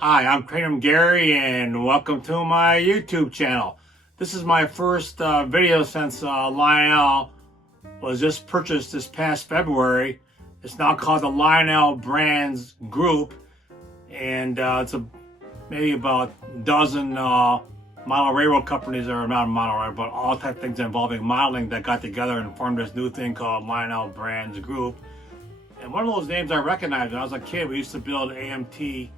Hi, I'm Kramer Gary and welcome to my YouTube channel. This is my first video since Lionel was just purchased this past February. It's now called the Lionel Brands Group, and it's maybe about a dozen model railroad companies, or not model railroad, but all type of things involving modeling that got together and formed this new thing called Lionel Brands Group. And one of those names I recognized when I was a kid. We used to build AMT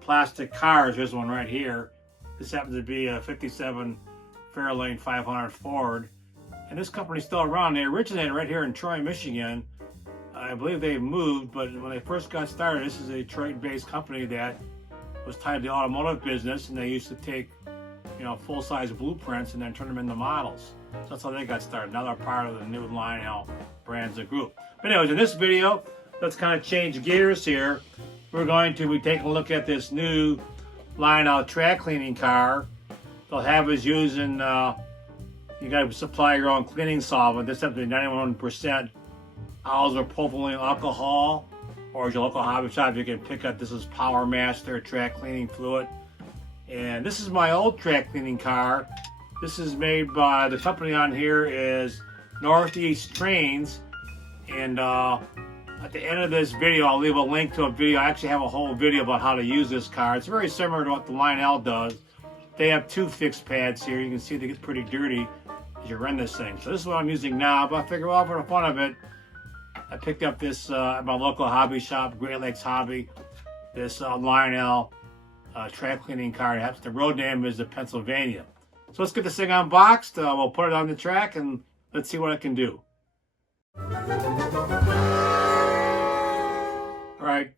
plastic cars. Here's one right here. This happens to be a 57 Fairlane 500 Ford. And this company's still around. They originated right here in Troy, Michigan. I believe they've moved, but when they first got started, this is a Detroit-based company that was tied to the automotive business, and they used to take, full-size blueprints and then turn them into models. So that's how they got started. Now they're part of the new Lionel Brands Group. But anyways, in this video, let's kind of change gears here. We're going to be taking a look at this new Lionel track cleaning car. They'll have us using, you got to supply your own cleaning solvent. This happens to be 91% isopropylene alcohol, or your local hobby shop, you can pick up. This is Power Master track cleaning fluid. And this is my old track cleaning car. This is made by, the company on here is Northeast Trains. And at the end of this video, I'll leave a link to a video. I actually have a whole video about how to use this car. It's very similar to what the Lionel does. They have two fixed pads here. You can see they get pretty dirty as you run this thing. So this is what I'm using now, but I figure, well, for the fun of it, I picked up this at my local hobby shop, Great Lakes Hobby, this Lionel track cleaning car. The road name is the Pennsylvania. So let's get this thing unboxed. We'll put it on the track and let's see what it can do. All right,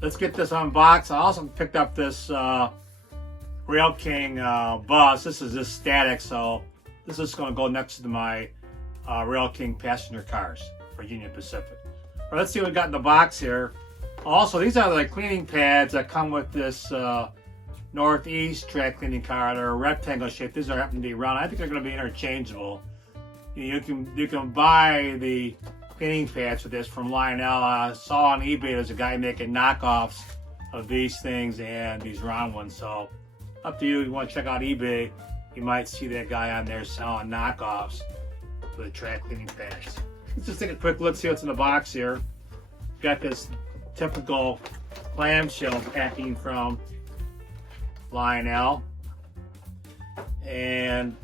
let's get this unboxed. I also picked up this Rail King bus. This is just static, so this is going to go next to my Rail King passenger cars for Union Pacific. All right, let's see what we got in the box here. Also, these are the cleaning pads that come with this Northeast track cleaning car. They're rectangle shaped. These are happen to be round. I think they're going to be interchangeable. You can buy the cleaning pads for this from Lionel. I saw on eBay there's a guy making knockoffs of these things and these round ones. So up to you. If you want to check out eBay, you might see that guy on there selling knockoffs for the track cleaning pads. Let's just take a quick look, see what's in the box here. Got this typical clamshell packing from Lionel, and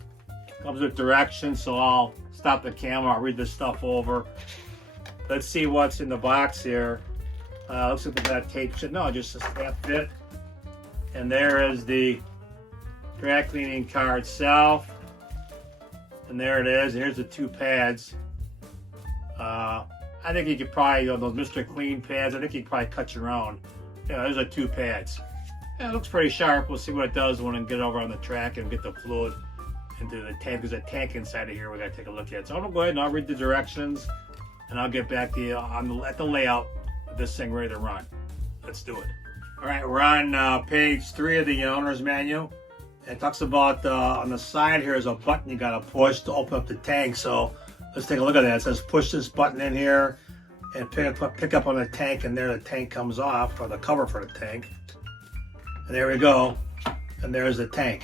comes with directions, so I'll stop the camera, I'll read this stuff over. Let's see what's in the box here. Looks like that tape should, no, just a snap fit. And there is the track cleaning car itself. And there it is, and here's the two pads. I think you could probably, those Mr. Clean pads, I think you could probably cut your own. Yeah, there's the two pads. Yeah, it looks pretty sharp. We'll see what it does when we get over on the track and get the fluid into the tank. There's a tank inside of here we gotta take a look at. So I'm gonna go ahead and I'll read the directions and I'll get back to you at the layout of this thing ready to run. Let's do it. All right, we're on page 3 of the owner's manual. It talks about on the side here is a button you gotta push to open up the tank. So let's take a look at that. It says push this button in here and pick up on the tank, and there the tank comes off, or the cover for the tank. And there we go. And there's the tank.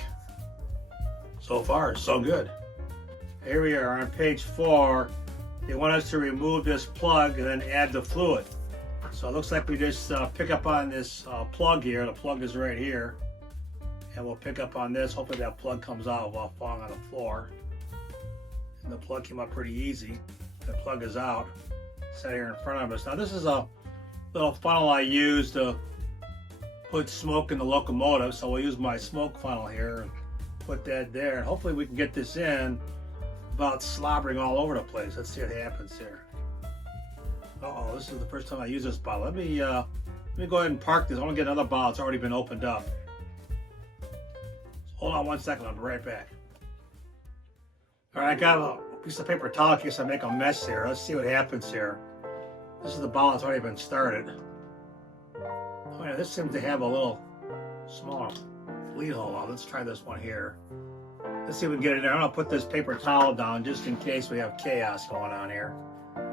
So far, so good. Here we are on page 4. They want us to remove this plug and then add the fluid. So it looks like we just pick up on this plug here. The plug is right here. And we'll pick up on this. Hopefully that plug comes out without falling on the floor. And the plug came up pretty easy. The plug is out. Set here in front of us. Now this is a little funnel I use to put smoke in the locomotive. So we'll use my smoke funnel here and put that there. And hopefully we can get this in without slobbering all over the place. Let's see what happens here. Uh-oh, this is the first time I use this bottle. Let me go ahead and park this. I want to get another bottle. It's already been opened up. Hold on one second, I'll be right back. All right, I got a piece of paper towel in case I make a mess here. Let's see what happens here. This is the bottle that's already been started. Oh yeah, this seems to have a little small bleed hole on. Let's try this one here. Let's see if we can get it there. I'm gonna put this paper towel down just in case we have chaos going on here.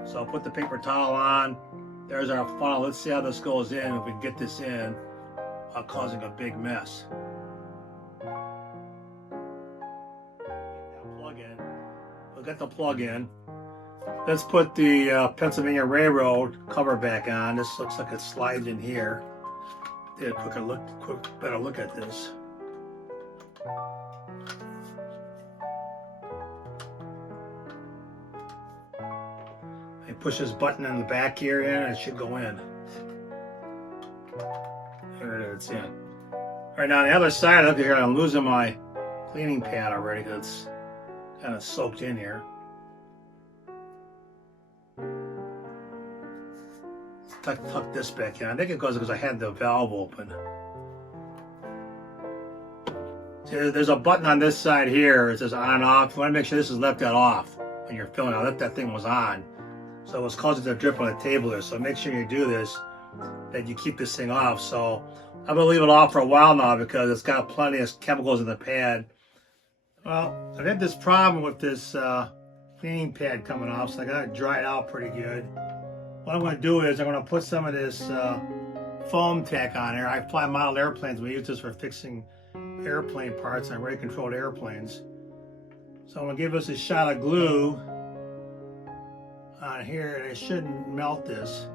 So I'll put the paper towel on. There's our funnel. Let's see how this goes in, if we can get this in. causing a big mess. We'll get the plug in. Let's put the Pennsylvania Railroad cover back on. This looks like it slides in here. Take a better look at this. I push this button in the back here in, and it should go in. There it is, it's in. All right, now on the other side, look here, I'm losing my cleaning pad already because it's kind of soaked in here. Tuck this back in. I think it goes because I had the valve open. See, there's a button on this side here. It says on and off. You want to make sure this is left off when you're filling. I left that thing was on. So it was causing the drip on the table there. So make sure you do this, that you keep this thing off. So I'm going to leave it off for a while now because it's got plenty of chemicals in the pad. Well, I've had this problem with this cleaning pad coming off, so I got it dried out pretty good. What I'm going to do is I'm going to put some of this foam tack on here. I fly model airplanes. We use this for fixing airplane parts on radio-controlled airplanes. So I'm going to give us a shot of glue on here, and it shouldn't melt this.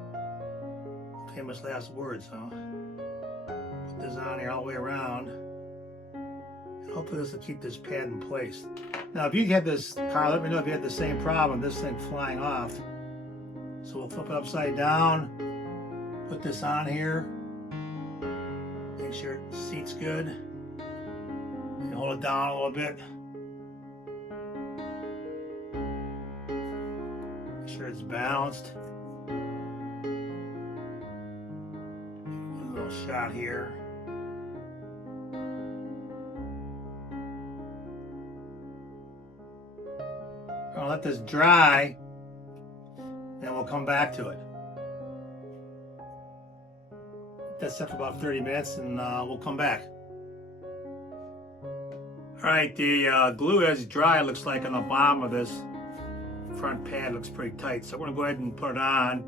Famous last words, huh? Put this on here all the way around. And hopefully this will keep this pad in place. Now, if you had this car, let me know if you had the same problem, this thing flying off. So we'll flip it upside down, put this on here, make sure it seats good, and hold it down a little bit. Make sure it's balanced. A little shot here. I'll let this dry. Then we'll come back to it. That's set for about 30 minutes and we'll come back. All right, the glue is dry, it looks like, on the bottom of this front pad. Looks pretty tight. So we're gonna go ahead and put it on.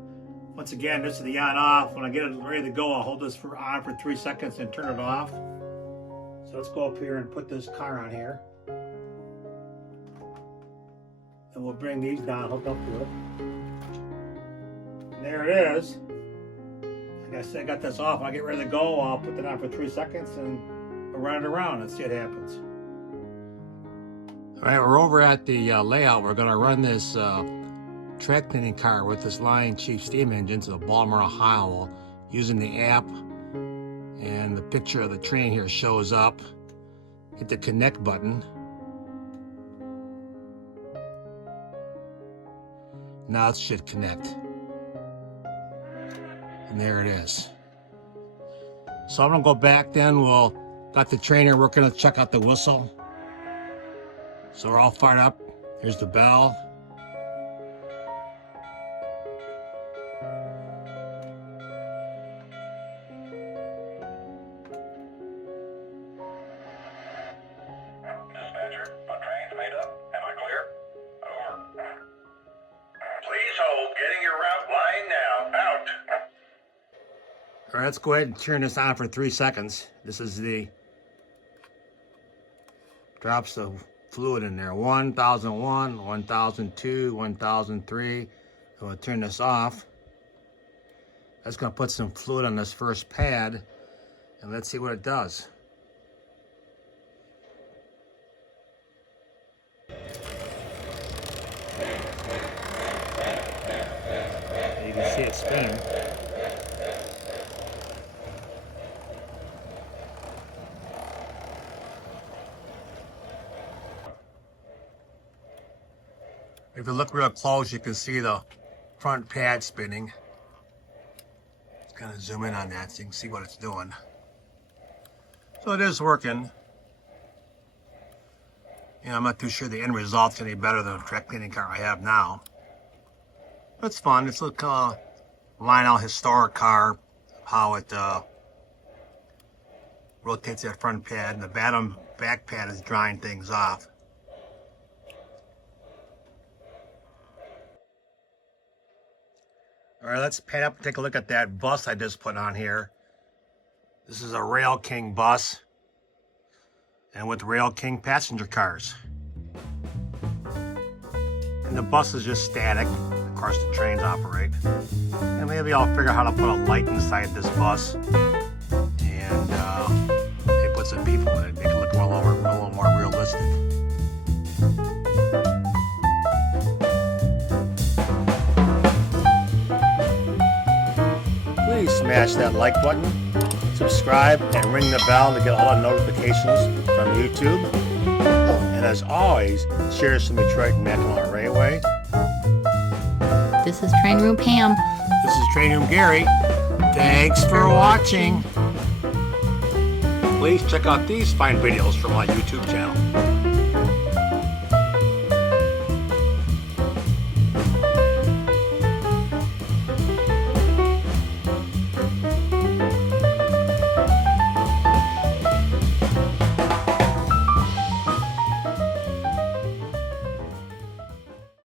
Once again, this is the on off. When I get it ready to go, I'll hold this on for 3 seconds and turn it off. So let's go up here and put this car on here. And we'll bring these down, hook up to it. And there it is. Like I said, I got this off. When I get ready to go, I'll put that on for 3 seconds and we'll run it around and see what happens. All right, we're over at the layout. We're gonna run this track cleaning car with this Lion Chief steam engine to Baltimore, Ohio, using the app. And the picture of the train here shows up. Hit the connect button. Now it should connect. And there it is. So I'm gonna go back then. We'll got the train here. We're gonna check out the whistle. So we're all fired up. Here's the bell. Dispatcher, my train's made up. Am I clear? Over. Please hold. Getting your route line now. Out. All right, let's go ahead and turn this on for 3 seconds. This is the drops of fluid in there. 1001, 1002, 1003. I'm going to turn this off. That's going to put some fluid on this first pad, and let's see what it does. You can see it spinning. If you look real close, you can see the front pad spinning. Let's kind of zoom in on that so you can see what it's doing. So it is working. You know, I'm not too sure the end result's any better than the track cleaning car I have now. But it's fun. It's like a Lionel historic car, how it rotates that front pad, and the back pad is drying things off. All right, let's pan up and take a look at that bus I just put on here. This is a Rail King bus, and with Rail King passenger cars. And the bus is just static. Of course, the trains operate. And maybe I'll figure out how to put a light inside this bus, and maybe put some people in it, make it look a little more realistic. Please smash that like button, subscribe, and ring the bell to get all the notifications from YouTube. And as always, cheers from Detroit and Mackinac Railway. This is Train Room Pam. This is Train Room Gary. Thanks for watching. Please check out these fine videos from my YouTube channel.